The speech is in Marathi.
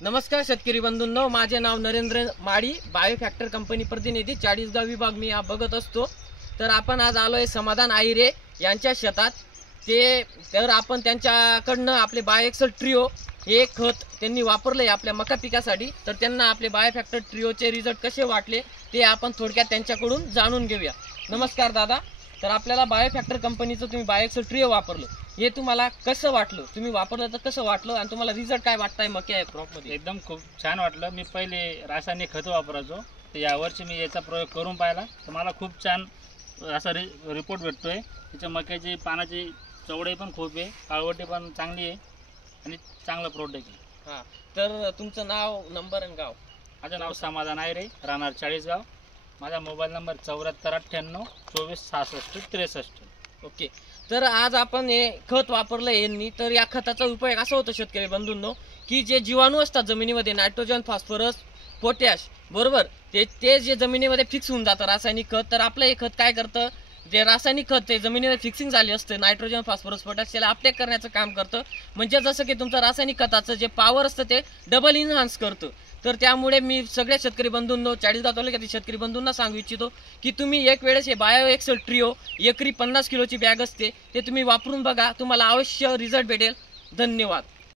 नमस्कार शेतकरी बंधूंनो, माझे नाव नरेंद्र माळी, बायोफॅक्टर कंपनी प्रतिनिधी चाळीसगाव विभाग मी बघत असतो। तर आपण आज आलोय समाधान आहिरे यांच्या शेतात। तर आपण त्यांच्याकडनं आपले बायोएक्सेल ट्रिओ हे खत त्यांनी वापरले आपल्या मका पिकासाठी। तर त्यांना आपले बायोफॅक्टर ट्रिओचे रिझल्ट कसे वाटले ते आपण थोडक्यात त्यांच्याकडून जाणून घेऊया। नमस्कार दादा, तर आपल्याला बायोफॅक्टर कंपनीचं तुम्ही बायोएक्सेल ट्रिओ वापरलं, हे तुम्हाला कसं वाटलं? तुम्ही वापरलं तर कसं वाटलं आणि तुम्हाला रिझल्ट काय वाटतंय मका क्रॉप मध्ये? एकदम खूप छान वाटलं। मी पहिले रासायनिक खत वापरायचो, तर यावर्षी मी याचा प्रयोग करून पाहिला, तर मला खूप छान असा रिपोर्ट भेटतोय। त्याच्या मक्याची पानाची चौडाई पण खूप आहे, काळवटी पण चांगली आहे आणि चांगलं प्रोडक्ट आहे। हां, तर तुमचं नाव, नंबर आणि गाव? माझं नाव समाधान आहिरे, राहणार चाळीसगाव। माझा मोबाईल नंबर 7498 24 66 63। ओके, तर आज आपण हे खत वापरलं यांनी, तर या खताचा उपयोग असा होतो शेतकरी बंधूंनो की जे जीवाणू असतात जमिनीमध्ये, नायट्रोजन, फॉस्फरस, पोटॅश, बरोबर, ते जे जमिनीमध्ये फिक्स होऊन जातं रासायनिक खत। तर आपलं हे खत काय करतं, जे रासायनिक खत ते जमिनीमध्ये फिक्सिंग झाले असते नायट्रोजन, फॉस्फरस, पोटॅश, त्याला अपटेक करण्याचं काम करतं। म्हणजे जसं की तुमचं रासायनिक खताचं जे पॉवर असतं ते डबल इन्हान्स करतं। तर त्यामुळे मी सगळ्या शेतकरी बंधूंनो, चाळीसगाव तालुक्यातील शेतकरी बंधूंना सांगू इच्छितो की तुम्ही एक वेळेस हे बायोएक्सेल ट्रिओ एकरी 50 किलोची बॅग असते, ते तुम्ही वापरून बघा, तुम्हाला अवश्य रिझल्ट भेटेल। धन्यवाद।